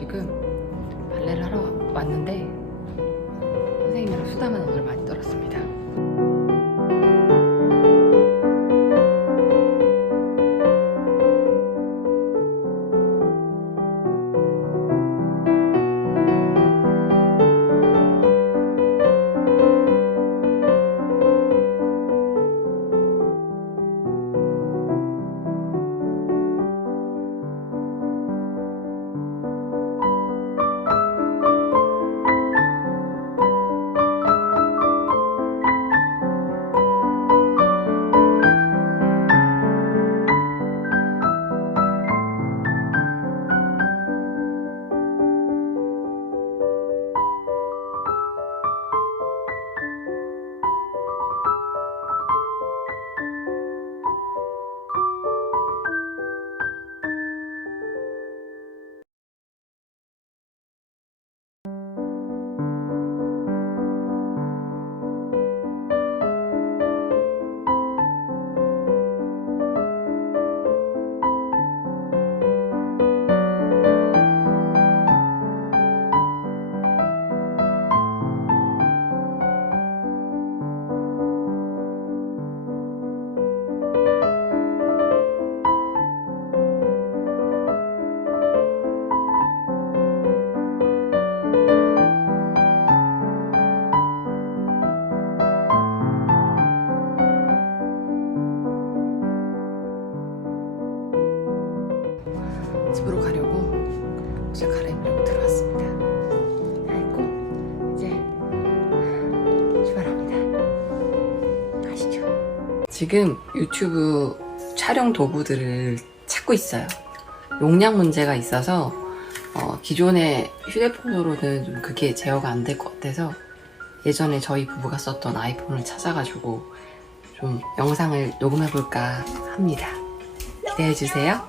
지금 발레를 하러 왔는데 선생님이랑 수다만 오늘 집으로 가려고 옷을 갈아입으려고 들어왔습니다. 아이고 이제 출발합니다. 가시죠. 지금 유튜브 촬영 도구들을 찾고 있어요. 용량 문제가 있어서 어, 기존의 휴대폰으로는 좀 그게 제어가 안 될 것 같아서 예전에 저희 부부가 썼던 아이폰을 찾아가지고 좀 영상을 녹음해볼까 합니다. 기대해주세요.